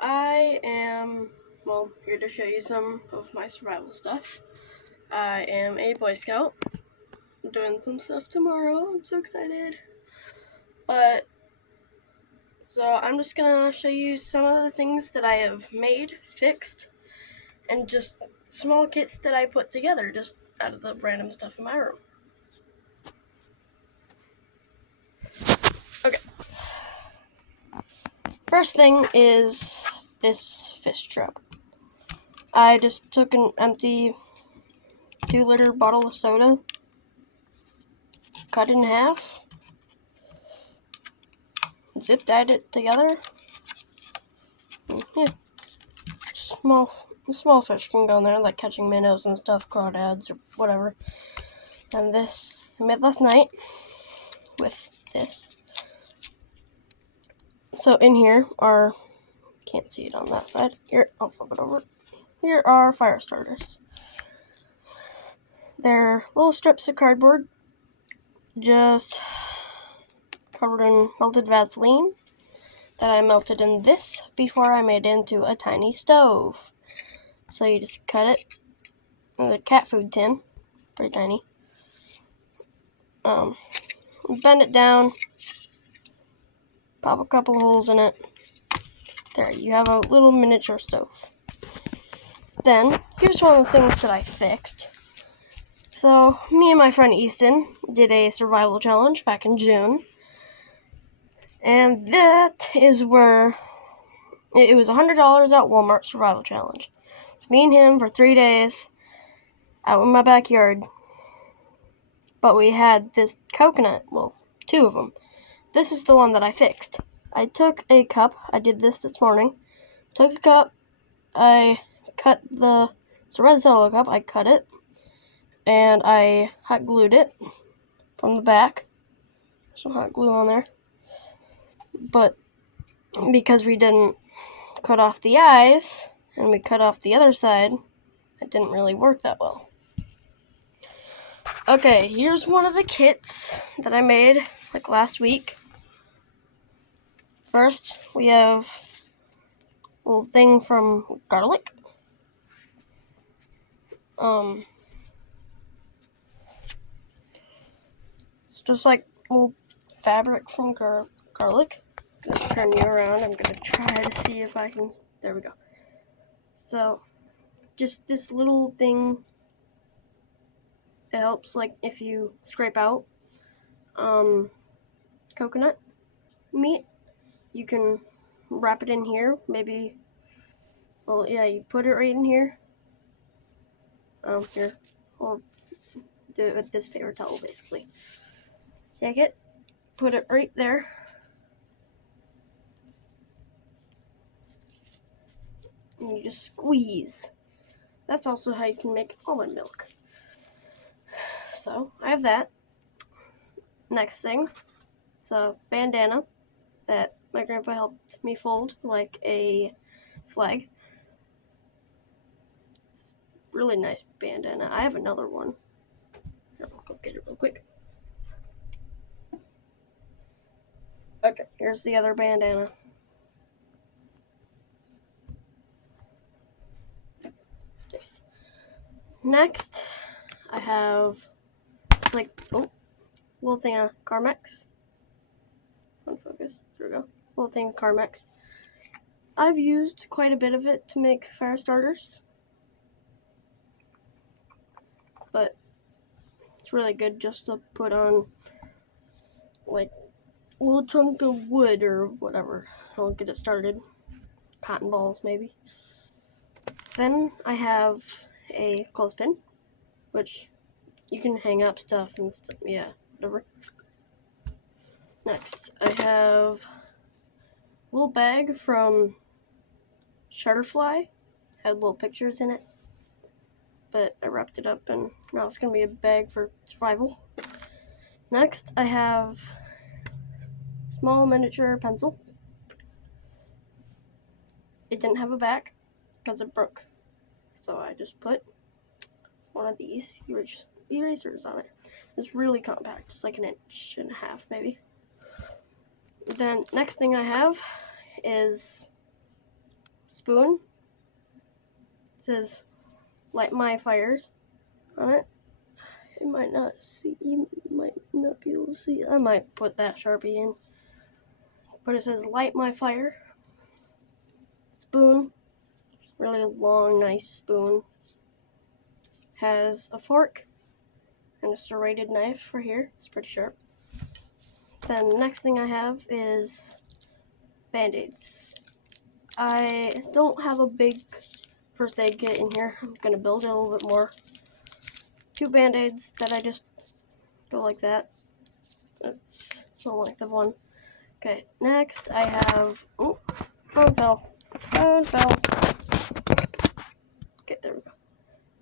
I am, here to show you some of my survival stuff. I am a Boy Scout. I'm doing some stuff tomorrow. I'm so excited. So I'm just gonna show you some of the things that I have made, fixed, and just small kits that I put together just out of the random stuff in my room. Okay. First thing is this fish trap. I just took an empty 2-liter bottle of soda, cut it in half, zip tied it together. Yeah, small fish can go in there, like catching minnows and stuff, crawdads or whatever. And this I made last night with this. So in here are, can't see it on that side. Here, I'll flip it over. Here are fire starters. They're little strips of cardboard, just covered in melted Vaseline that I melted in this before I made it into a tiny stove. So you just cut it with a cat food tin, pretty tiny. Bend it down, pop a couple holes in it. There, you have a little miniature stove. Then, here's one of the things that I fixed. So, me and my friend Easton did a survival challenge back in June. And that is where it was $100 at Walmart survival challenge. It's me and him for 3 days out in my backyard. But we had this coconut, 2 of them. This is the one that I fixed. I took a cup, I did this morning. Took a cup, I cut it's a red Solo cup, I cut it, and I hot glued it from the back. Some hot glue on there. But because we didn't cut off the eyes, and we cut off the other side, it didn't really work that well. Okay, here's one of the kits that I made like last week. First, we have a little thing from garlic. It's just like a little fabric from garlic. I'm gonna turn you around. I'm gonna try to see if I can. There we go. So, just this little thing that helps, like if you scrape out coconut meat, you can wrap it in here. Maybe, you put it right in here. Here, I'll do it with this paper towel, basically. Take it, put it right there. And you just squeeze. That's also how you can make almond milk. So, I have that. Next thing, it's a bandana that my grandpa helped me fold like a flag. It's a really nice bandana. I have another one. Here, I'll go get it real quick. Okay, here's the other bandana. Next, I have little thing of Carmex. Unfocus. There we go. Little thing of Carmex. I've used quite a bit of it to make fire starters, but it's really good just to put on like a little chunk of wood or whatever. I'll get it started. Cotton balls, maybe. Then I have a clothespin, which you can hang up stuff and stuff. Yeah, whatever. Next, I have a little bag from Shutterfly. Had little pictures in it, but I wrapped it up and now it's gonna be a bag for survival. Next, I have a small miniature pencil. It didn't have a back because it broke, so I just put one of these erasers on it. It's really compact, just like 1.5 inches maybe. Then next thing I have is spoon. It says, "Light my fires" on it. You might not be able to see. I might put that Sharpie in. But it says, "Light my fire." Spoon. Really long, nice spoon. Has a fork and a serrated knife for here. It's pretty sharp. Then the next thing I have is Band-Aids. I don't have a big first aid kit in here. I'm going to build it a little bit more. 2 Band-Aids that I just go like that. It's the length of one. Okay, next I have... Oh, phone fell. Phone fell. Okay, there we go.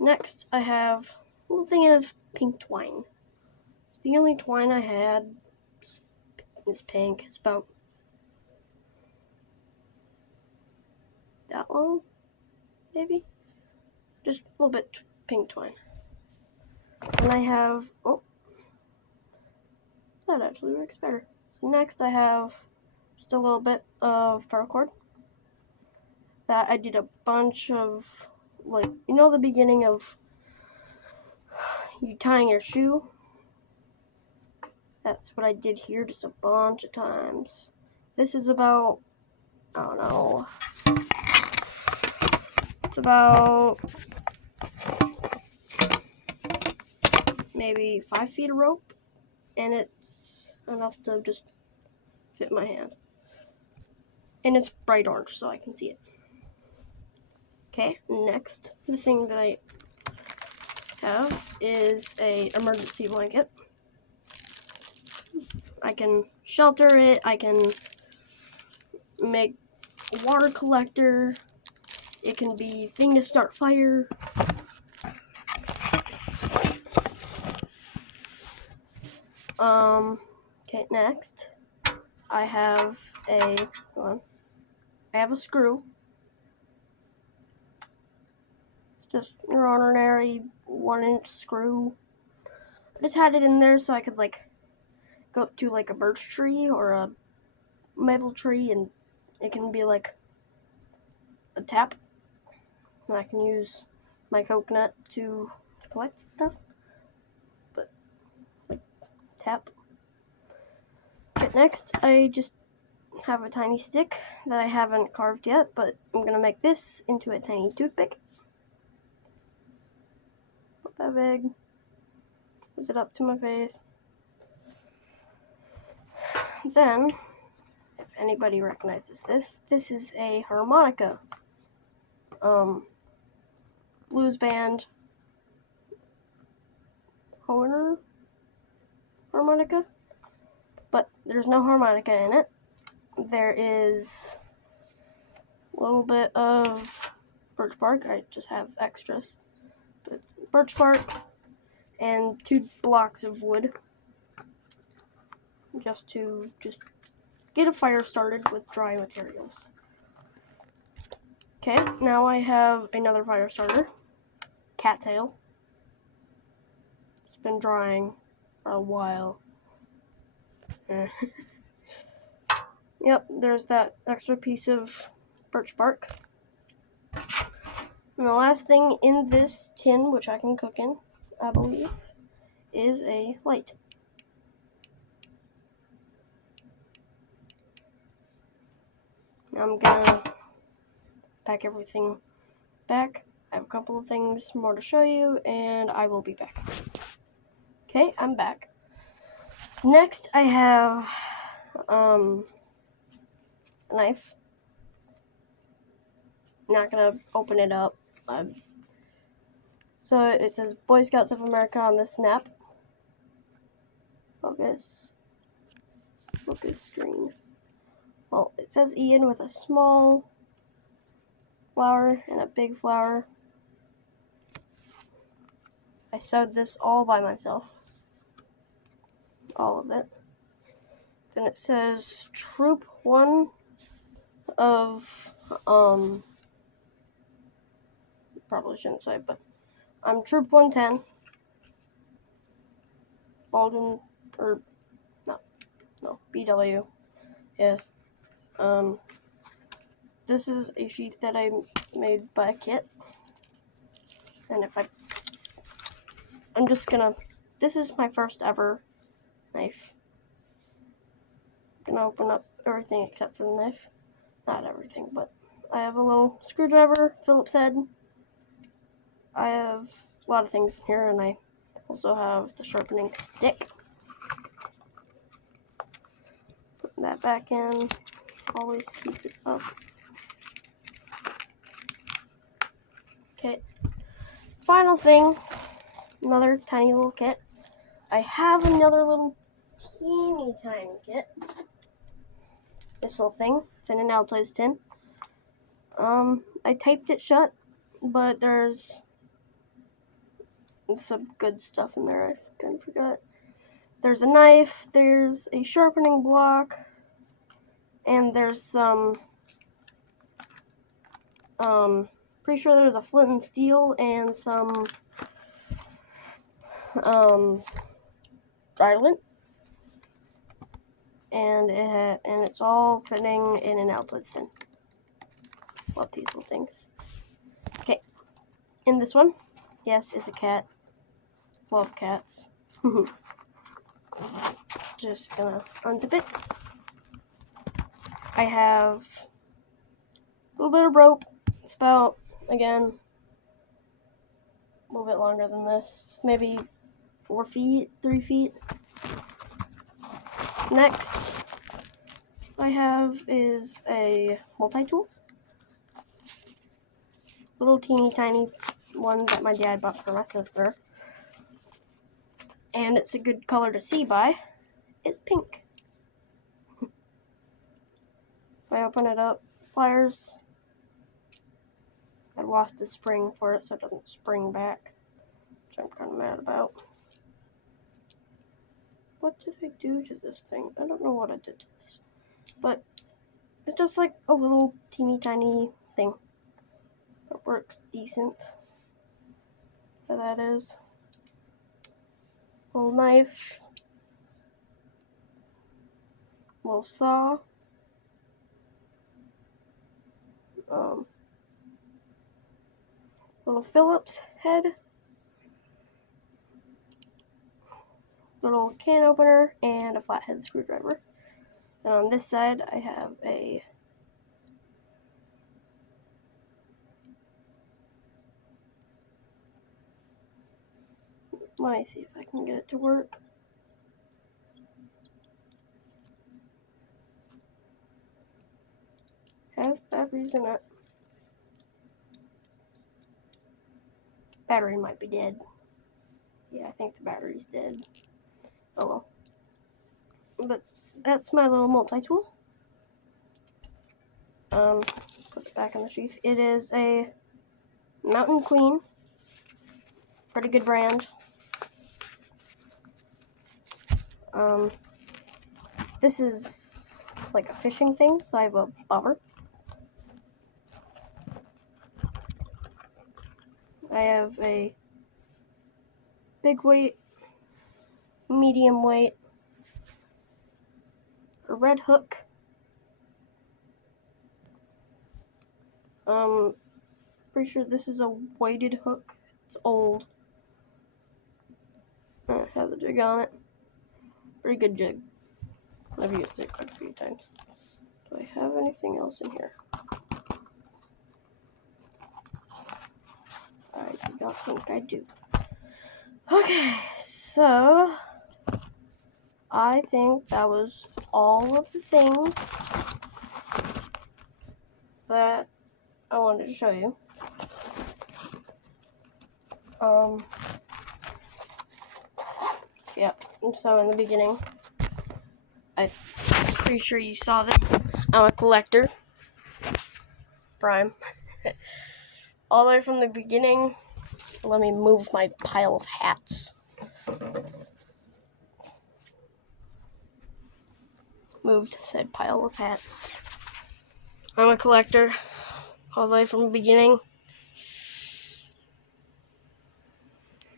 Next I have a little thing of pink twine. It's the only twine I had. It's pink. It's about that long, maybe? Just a little bit pink twine. And I have... Oh, that actually works better. So next I have just a little bit of paracord. That I did a bunch of, like, you know the beginning of you tying your shoe? That's what I did here just a bunch of times. This is about, I don't know, it's about maybe 5 feet of rope, and it's enough to just fit my hand. And it's bright orange, so I can see it. Okay, next, the thing that I have is a emergency blanket. I can shelter it, I can make a water collector, it can be thing to start fire. Okay, next, I have a screw. It's just your ordinary 1-inch screw. I just had it in there so I could, like, go up to, like, a birch tree or a maple tree, and it can be, like, a tap. And I can use my coconut to collect stuff. But, like, tap. Okay, next, I just have a tiny stick that I haven't carved yet, but I'm gonna make this into a tiny toothpick. Not that big. Push it up to my face. Then, if anybody recognizes this, this is a harmonica. Blues band Hohner harmonica, but there's no harmonica in it. There is a little bit of birch bark. I just have extras. But birch bark and 2 blocks of wood just to get a fire started with dry materials. Okay, now I have another fire starter, cattail. It's been drying for a while. Yep, there's that extra piece of birch bark. And the last thing in this tin, which I can cook in, I believe, is a light. I'm gonna pack everything back. I have a couple of things more to show you, and I will be back. Okay, I'm back. Next, I have a knife. Not gonna open it up. So it says Boy Scouts of America on the snap. Focus screen. Well, it says Ian with a small flower and a big flower. I sewed this all by myself. All of it. Then it says Troop 1 of, probably shouldn't say, but I'm Troop 110. Baldwin, or, no, BW. Yes. this is a sheath that I made by a kit. And this is my first ever knife. I'm gonna open up everything except for the knife. Not everything, but I have a little screwdriver, Phillips head. I have a lot of things in here, and I also have the sharpening stick. Putting that back in. Always keep it up. Okay. Final thing, another tiny little kit. I have another little teeny tiny kit. This little thing. It's in an Altoids tin. I taped it shut, but there's some good stuff in there. I kind of forgot. There's a knife, there's a sharpening block, and there's some, pretty sure there's a flint and steel and some, dry lint. And it's all fitting in an Altoids tin. Love these little things. Okay, in this one, yes, is a cat. Love cats. Just gonna unzip it. I have a little bit of rope. It's about, again, a little bit longer than this. Maybe 4 feet, 3 feet. Next, I have is a multi-tool. Little teeny tiny one that my dad bought for my sister. And it's a good color to see by. It's pink. If I open it up, pliers. I lost the spring for it so it doesn't spring back, which I'm kind of mad about. What did I do to this thing? I don't know what I did to this. But it's just like a little teeny tiny thing. It works decent. How that is. Little knife. Little saw. Little Phillips head. Little can opener and a flathead screwdriver. And on this side I have a let me see if I can get it to work. Has batteries in it. Battery might be dead. Yeah, I think the battery's dead. Oh well. But that's my little multi-tool. Put it back in the sheath. It is a Mountain Queen. Pretty good brand. This is like a fishing thing, so I have a bobber. I have a big weight, medium weight, a red hook. Pretty sure this is a weighted hook. It's old. It has a jig on it. Pretty good jig. I've used it quite a few times. Do I have anything else in here? I do not think I do. Okay, so I think that was all of the things that I wanted to show you. Yeah, so in the beginning, I'm pretty sure you saw this. I'm a collector. Prime. All the way from the beginning. Let me move my pile of hats. Moved said pile of hats. I'm a collector. All the way from the beginning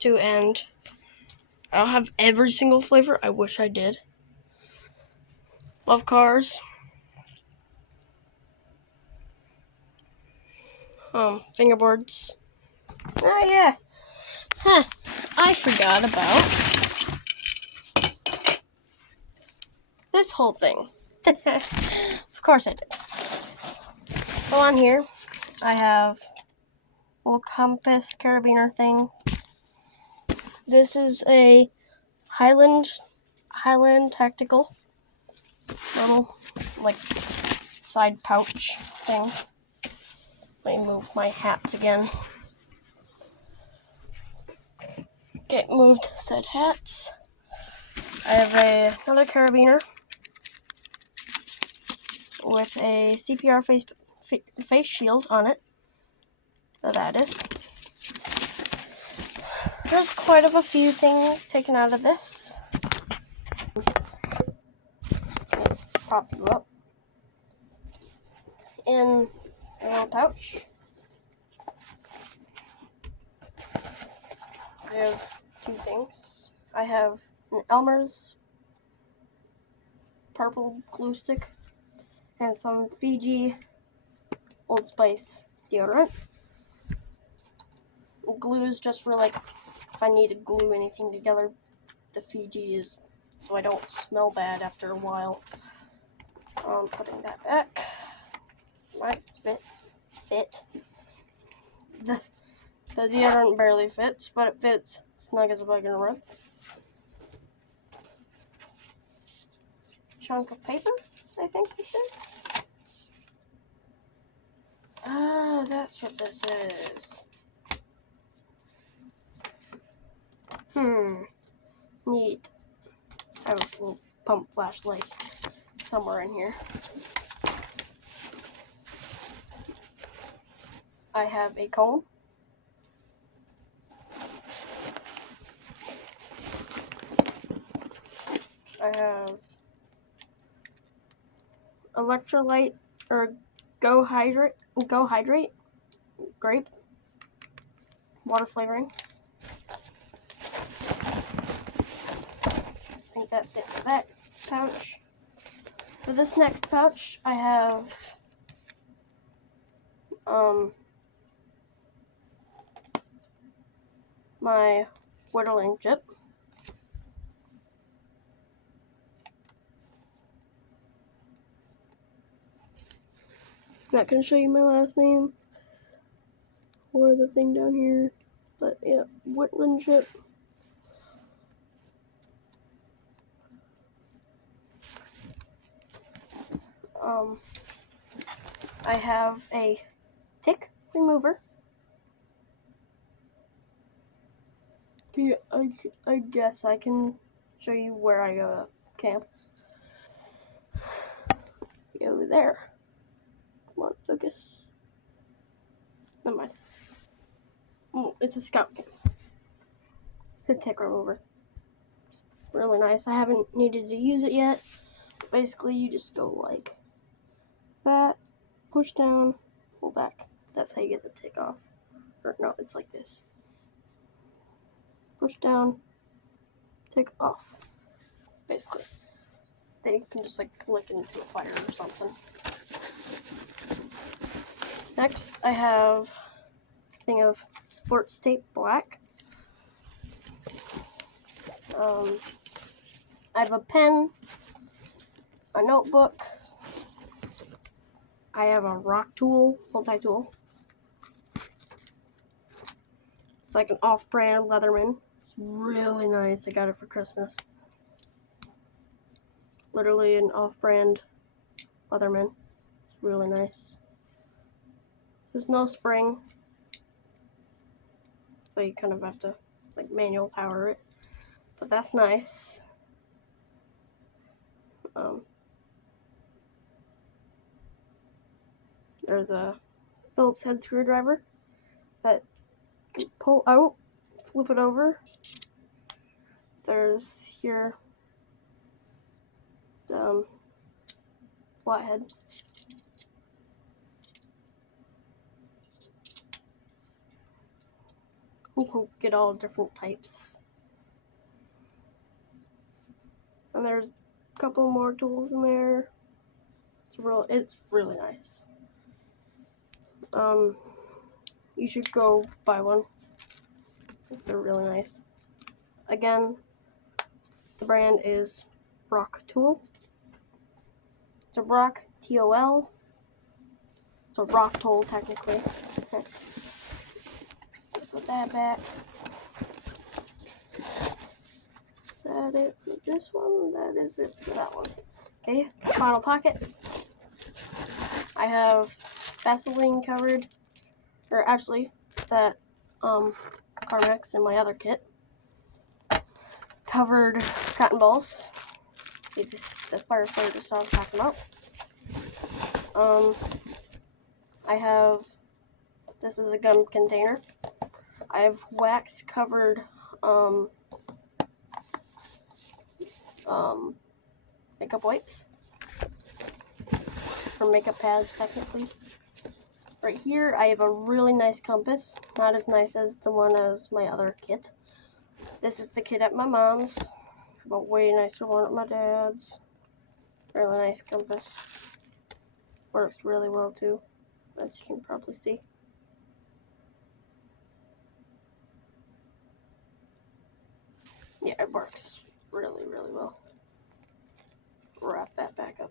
to end. I don't have every single flavor. I wish I did. Love cars. fingerboards. Oh yeah. Huh. I forgot about this whole thing. Of course I did. So on here, I have a little compass carabiner thing. This is a Highland tactical little like side pouch thing. Let me move my hats again. Get moved said hats. I have another carabiner with a CPR face shield on it. So that is. There's quite a few things taken out of this. Just pop you up in a little pouch. I have two things. I have an Elmer's purple glue stick and some Fiji Old Spice deodorant. Glue is just for like if I need to glue anything together. The Fiji is so I don't smell bad after a while. Putting that back. Might fit. The deodorant barely fits, but it fits snug as a bug in a rug. Chunk of paper, I think this is. Ah, that's what this is. Neat. I have a little pump flashlight somewhere in here. I have a comb. I have electrolyte or Go Hydrate grape water flavorings. I think that's it for that pouch. For this next pouch, I have my whittling chip. Not gonna show you my last name or the thing down here, but yeah, whittling chip. I have a tick remover. Yeah, I guess I can show you where I go to camp. Go there. Come on, focus. Never mind. Oh, it's a scout camp. It's a tick remover. It's really nice. I haven't needed to use it yet. Basically, you just go like that, push down, pull back. That's how you get the tick off. Or no, it's like this. Push down, tick off. Basically. Then you can just like flick into a fire or something. Next, I have a thing of sports tape black. I have a pen, a notebook. I have a rock tool, multi-tool. It's like an off-brand Leatherman. It's really nice. I got it for Christmas. Literally an off-brand Leatherman. It's really nice. There's no spring, so you kind of have to like manual power it. But that's nice. There's a Phillips head screwdriver that you can pull out, flip it over. There's here flathead. You can get all different types. And there's a couple more tools in there. It's really nice. you should go buy one. They're really nice. Again, the brand is Rock Tool. It's a Rock T-O-L. It's a Rock Tool technically. Put that back. Is that it for this one? That is it for that one. Okay, final pocket. I have Vaseline covered, or actually that Carmex in my other kit. Covered cotton balls. The fire starter I was talking about. I have, this is a gum container. I have wax covered makeup wipes, or makeup pads technically. Right here I have a really nice compass, not as nice as the one as my other kit. This is the kit at my mom's. I have a way nicer one at my dad's. Really nice compass. Works really well too, as you can probably see. Yeah, it works really, really well. Wrap that back up.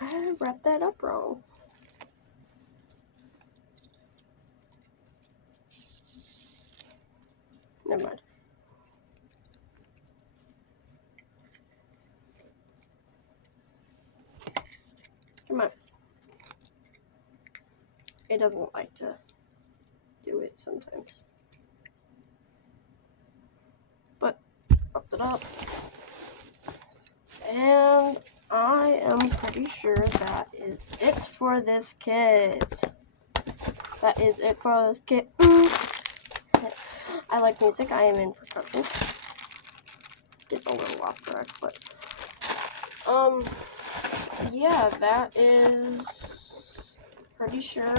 I wrapped that up wrong. Never mind. Come on. It doesn't like to do it sometimes. But, wrapped it up. And I am pretty sure that is it for this kit. That is it for this kit. I like music. I am in percussion. Getting a little off track, but yeah, that is pretty sure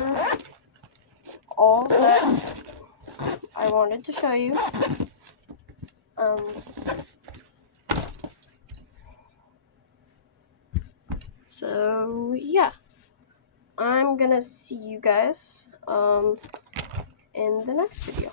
all that I wanted to show you. So yeah, I'm gonna see you guys in the next video.